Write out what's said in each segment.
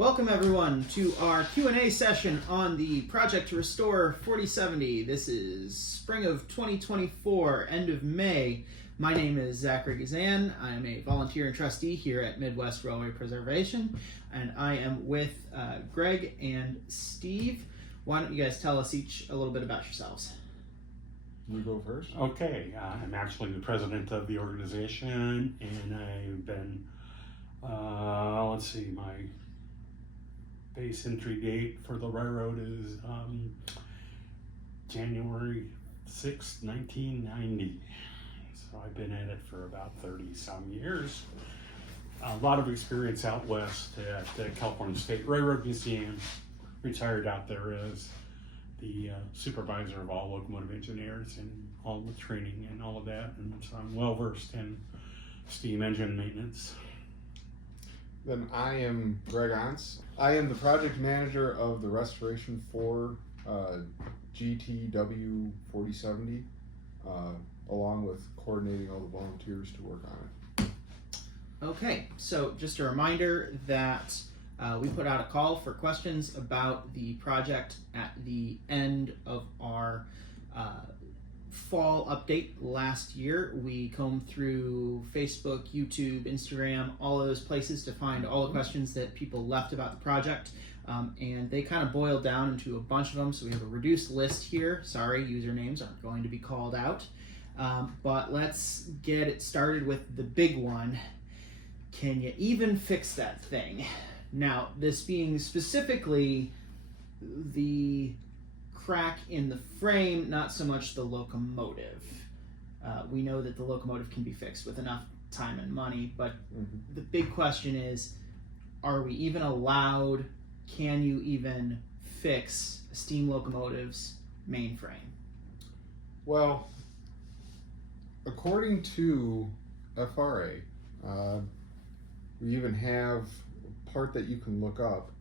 Welcome everyone to our Q&A session on the project to restore 4070. This is spring of 2024, end of May. My name is Zachary Gazan. I am a volunteer and trustee here at Midwest Railway Preservation, and I am with Greg and Steve. Why don't you guys tell us each a little bit about yourselves? You go first. Okay, I'm actually the president of the organization, and I've been, my base entry date for the railroad is January 6th, 1990. So I've been at it for about 30 some years. A lot of experience out west at the California State Railroad Museum. Retired out there as the supervisor of all locomotive engineers and all the training and all of that. And so I'm well versed in steam engine maintenance. Then I am Greg Ontz. I am the project manager of the restoration for GTW 4070, along with coordinating all the volunteers to work on it. Okay, so just a reminder that we put out a call for questions about the project at the end of our fall update last year. We combed through Facebook, YouTube, Instagram, all of those places to find all the questions that people left about the project. And they kind of boiled down into a bunch of them. So we have a reduced list here. Sorry, usernames aren't going to be called out. But let's get it started with the big one. Can you even fix that thing? Now, this being specifically the crack in the frame, not so much the locomotive. We know that the locomotive can be fixed with enough time and money, but the big question is, are we even allowed, can you even fix a steam locomotive's mainframe? Well, according to FRA, we even have a part that you can look up,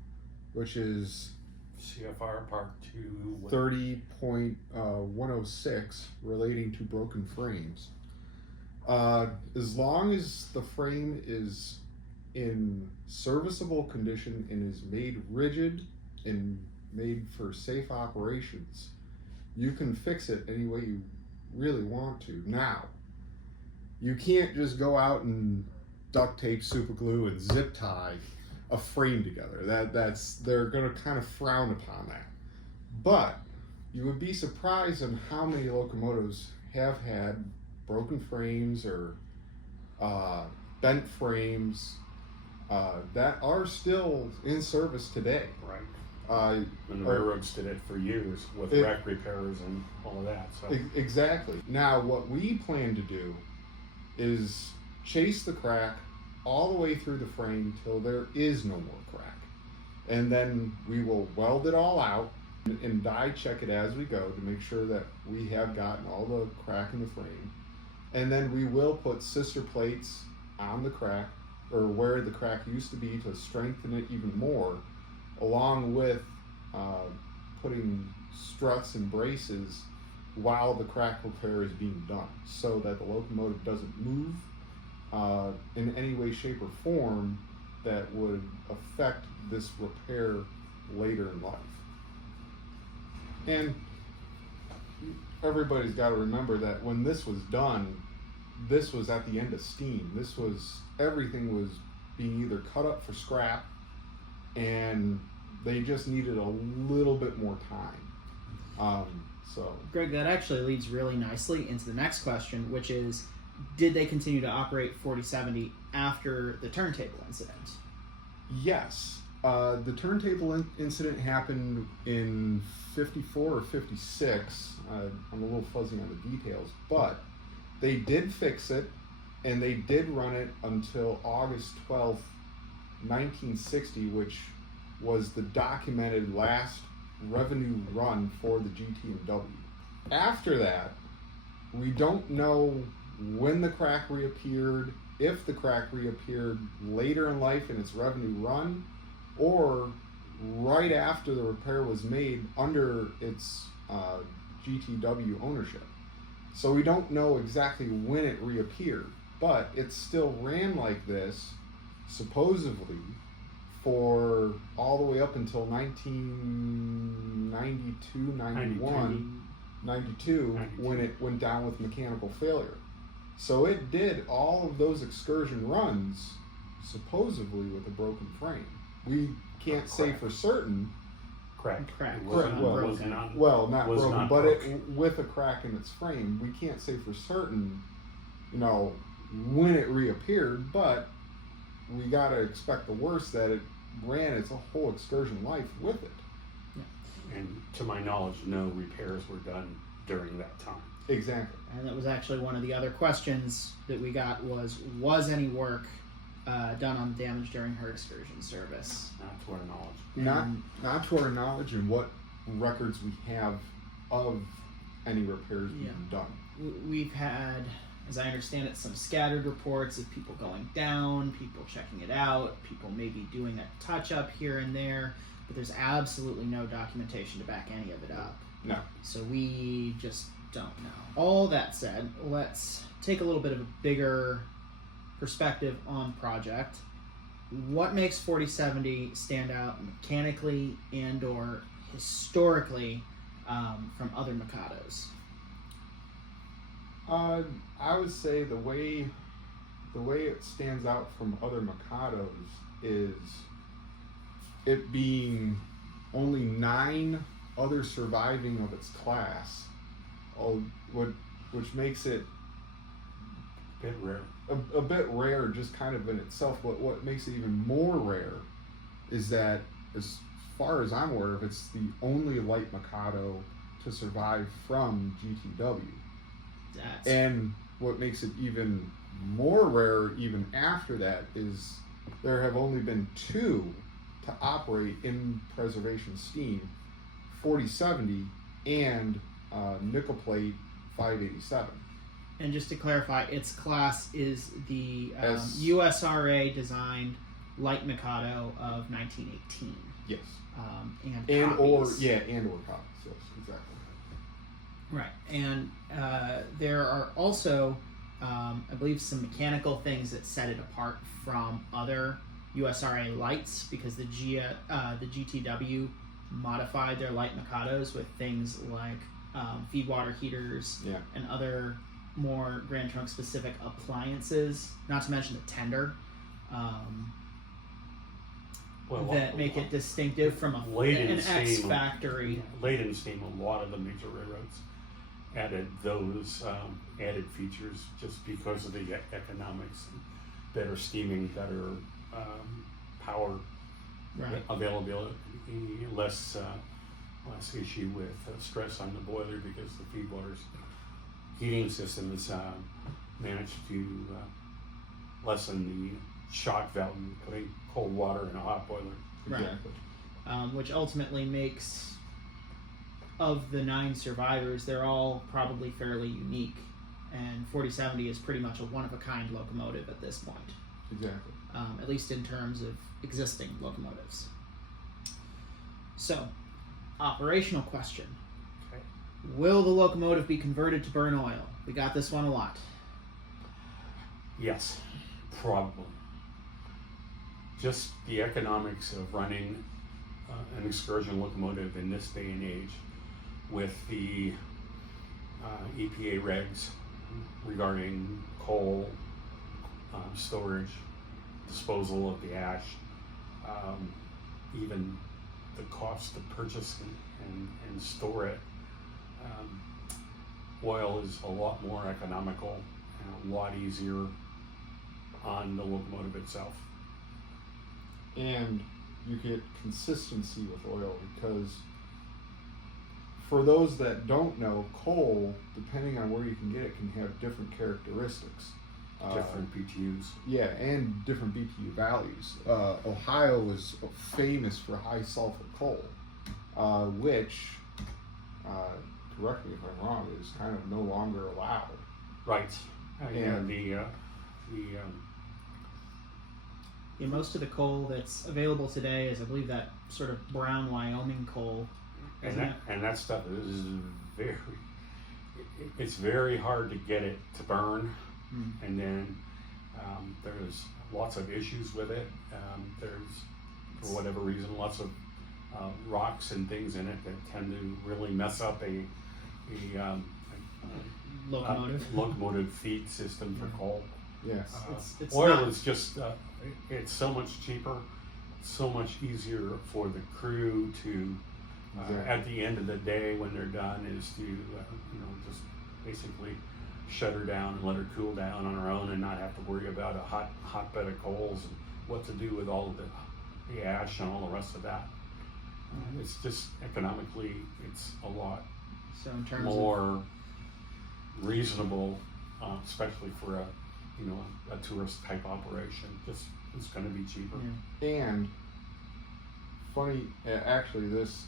which is CFR Part 2 30.106 relating to broken frames. As long as the frame is in serviceable condition and is made rigid and made for safe operations, you can fix it any way you really want to. Now, you can't just go out and duct tape, super glue, and zip tie a frame together. They're going to kind of frown upon that. But you would be surprised on how many locomotives have had broken frames or bent frames that are still in service today. Right. And the railroads did it for years with wreck repairs and all of that. So. Exactly. Now, what we plan to do is chase the crack all the way through the frame till there is no more crack. And then we will weld it all out and die check it as we go to make sure that we have gotten all the crack in the frame. And then we will put sister plates on the crack, or where the crack used to be, to strengthen it even more, along with putting struts and braces while the crack repair is being done, so that the locomotive doesn't move in any way, shape, or form that would affect this repair later in life. And everybody's got to remember that when this was done, this was at the end of steam. Everything was being either cut up for scrap, and they just needed a little bit more time. Greg, that actually leads really nicely into the next question, which is, did they continue to operate 4070 after the turntable incident? Yes. The turntable incident happened in 54 or 56. I'm a little fuzzy on the details, but they did fix it, and they did run it until August 12th, 1960, which was the documented last revenue run for the GTW. After that, we don't know when the crack reappeared, if the crack reappeared later in life in its revenue run, or right after the repair was made under its GTW ownership. So we don't know exactly when it reappeared, but it still ran like this, supposedly, for all the way up until 1992, 91, 92, when it went down with mechanical failure. So it did all of those excursion runs supposedly with a broken frame. We can't say for certain. Cracked. Cracked. Correct. Not broken, Not was broken, not but broken. with a crack in its frame. We can't say for certain, when it reappeared, but we gotta expect the worst, that it ran its whole excursion life with it. And to my knowledge, no repairs were done during that time. Exactly. And that was actually one of the other questions that we got was any work done on the damage during her excursion service? Not to our knowledge. Not to our knowledge, and what records we have of any repairs being done. We've had, as I understand it, some scattered reports of people going down, people checking it out, people maybe doing a touch-up here and there, but there's absolutely no documentation to back any of it up. No. So we just don't know. All that said, let's take a little bit of a bigger perspective on the project. What makes 4070 stand out mechanically and or historically from other Mikados? I would say the way it stands out from other Mikados is it being only 9 other surviving of its class, which makes it A bit rare. a bit rare just kind of in itself. But what makes it even more rare is that, as far as I'm aware of, it's the only light Mikado to survive from GTW. And what makes it even more rare even after that is there have only been 2 to operate in preservation scheme, 4070 and nickel plate 587. And just to clarify, its class is the USRA designed light Mikado of 1918. Yes. And or copies. copies. Yes, exactly. Right, and there are also, I believe, some mechanical things that set it apart from other USRA lights, because the GTW modified their light Mikados with things like feed water heaters and other more Grand Trunk specific appliances, not to mention the tender, that make it distinctive from an X factory. Late in steam, a lot of the major railroads added those added features just because of the economics, better steaming, better power availability, less issue with stress on the boiler because the feed water's heating system has managed to lessen the shock value of putting cold water in a hot boiler. Right. Exactly. Which ultimately makes, of the 9 survivors, they're all probably fairly unique, and 4070 is pretty much a one-of-a-kind locomotive at this point. Exactly. At least in terms of existing locomotives. So, operational question. Okay. Will the locomotive be converted to burn oil? We got this one a lot. Yes, probably. Just the economics of running an excursion locomotive in this day and age with the EPA regs regarding coal storage, disposal of the ash, even the cost to purchase and store it. Oil is a lot more economical and a lot easier on the locomotive itself. And you get consistency with oil, because for those that don't know, coal, depending on where you can get it, can have different characteristics. Different BTUs. Yeah, and different BTU values. Ohio is famous for high sulfur coal, which, correct me if I'm wrong, is kind of no longer allowed. Right. And Most of the coal that's available today is, I believe, that sort of brown Wyoming coal. and that stuff is it's very hard to get it to burn. And then there's lots of issues with it. There's for whatever reason, lots of rocks and things in it that tend to really mess up a locomotive feed system for coal. Yes. It's Oil not- is just it's so much cheaper, so much easier for the crew to Exactly. at the end of the day when they're done is to just basically shut her down and let her cool down on her own and not have to worry about a hot bed of coals and what to do with all of the ash and all the rest of that. It's just economically, it's a lot So in terms more reasonable, especially for a tourist type operation. Just it's going to be cheaper. And funny, actually, this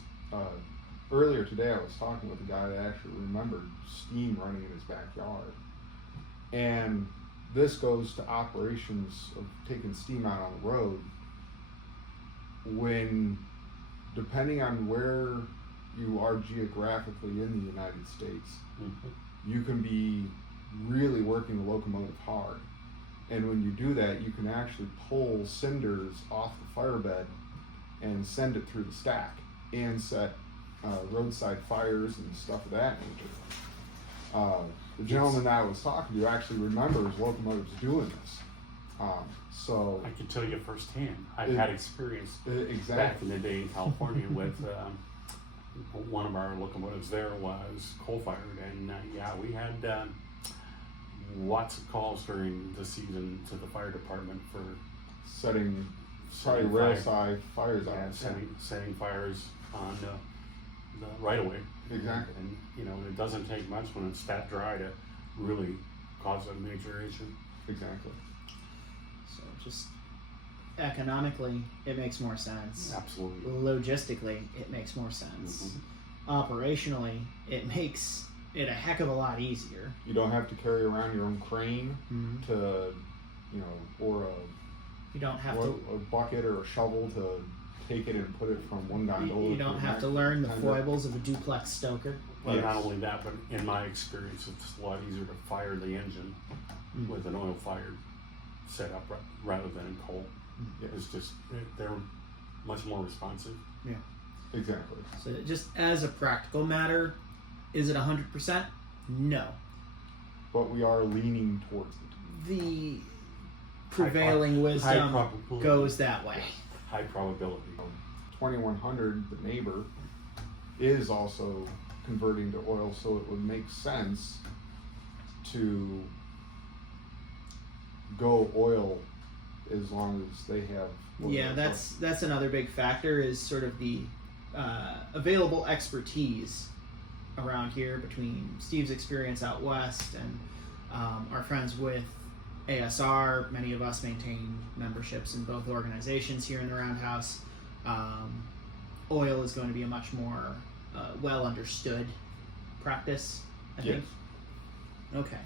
earlier today I was talking with a guy that actually remembered steam running in his backyard, and this goes to operations of taking steam out on the road. When, depending on where you are geographically in the United States, you can be really working the locomotive hard. And when you do that, you can actually pull cinders off the fire bed and send it through the stack and set roadside fires and stuff of that nature. The gentleman that I was talking to actually remembers locomotives doing this. So I can tell you firsthand. I've had experience exactly. back in the day in California with one of our locomotives there was coal-fired, and we had lots of calls during the season to the fire department for setting probably railside fires out. setting fires on the right of way. Exactly. And it doesn't take much when it's that dry to really cause a major issue. Exactly. So just economically, it makes more sense. Absolutely. Logistically, it makes more sense. Operationally, it makes it a heck of a lot easier. You don't have to carry around your own crane to, or You don't have a to. bucket or a shovel to take it and put it from one gondola. You don't have to learn the foibles of a duplex stoker. Well, not only that, but in my experience, it's a lot easier to fire the engine with an oil-fired setup rather than in coal. It's just they're much more responsive. Yeah. Exactly. So just as a practical matter, is it 100%? No. But we are leaning towards it. The prevailing wisdom goes that way. High probability. 2100, the neighbor, is also converting to oil, so it would make sense to go oil as long as they have. Yeah, that's another big factor is sort of the available expertise around here between Steve's experience out west and our friends with ASR. Many of us maintain memberships in both organizations here in the Roundhouse. Oil is going to be a much more well understood practice, I think. Yes. Okay.